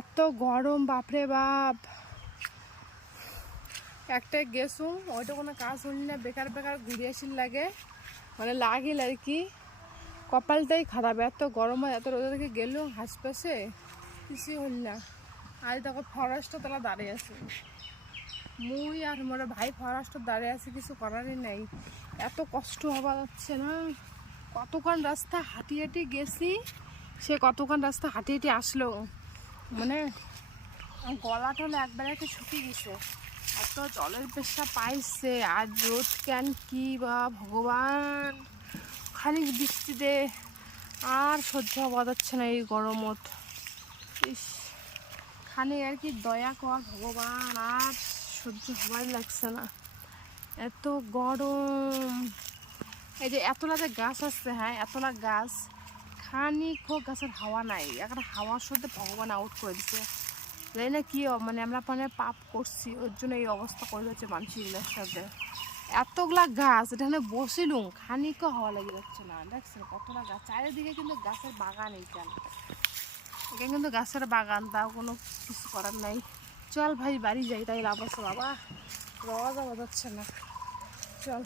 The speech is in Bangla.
এত গরম বাপরে বাপ। একটা গেছুম ওইটা কোনো কাজ হল না, বেকার বেকার ঘুরে আসির লাগে, মানে লাগিল আর কি। কপালটাই খারাপ, এত গরম হয়, এত রোদে থেকে গেল হাসপাসে কিছুই হল না। আজ দেখো ফরেস্টটা তারা দাঁড়িয়ে আছে, মুই আর মোর ভাই ফরেস্টটা দাঁড়িয়ে আছে, কিছু করারই নাই। এত কষ্ট হওয়া যাচ্ছে না। কতক্ষণ রাস্তা হাঁটি হাঁটি গেছি, সে কতক্ষণ রাস্তা হাঁটি হাঁটি আসলো, মানে গলাটা হলো একবার একটা শুকিয়ে গেছে, এত জলের পেশা পাইছে। আর রোদ কেন কি বা ভগবান, খানিক বৃষ্টিতে আর সহ্য হওয়া যাচ্ছে না এই গরমত। ইস, খানিক আর কি দয়া কর ভগবান, আর সহ্য হওয়াই লাগছে না, এত গরম। এই যে এতলা যে গাছ আসছে, হ্যাঁ এতলা গাছ, খানিক হোক গাছের হাওয়া নাই, একটা হাওয়ার সাথে ভগবান আউট করে দিচ্ছে। জানি না কি মানে আমরা মানে পাপ করছি, ওর জন্য এই অবস্থা করে যাচ্ছে মানুষগুলোর সাথে। এতগুলা গাছ এখানে বসিলুম, খানিকও হাওয়া লেগে যাচ্ছে না। দেখছেন কতটা গাছ, চারিদিকে কিন্তু গাছের বাগান, এইখানে এখানে কিন্তু গাছের বাগান, তাও কোনো কিছু করার নাই। চল ভাই বাড়ি যাই, তাই লাভ আছে বাবা, রওয়া যাওয়া যাচ্ছে না, চল।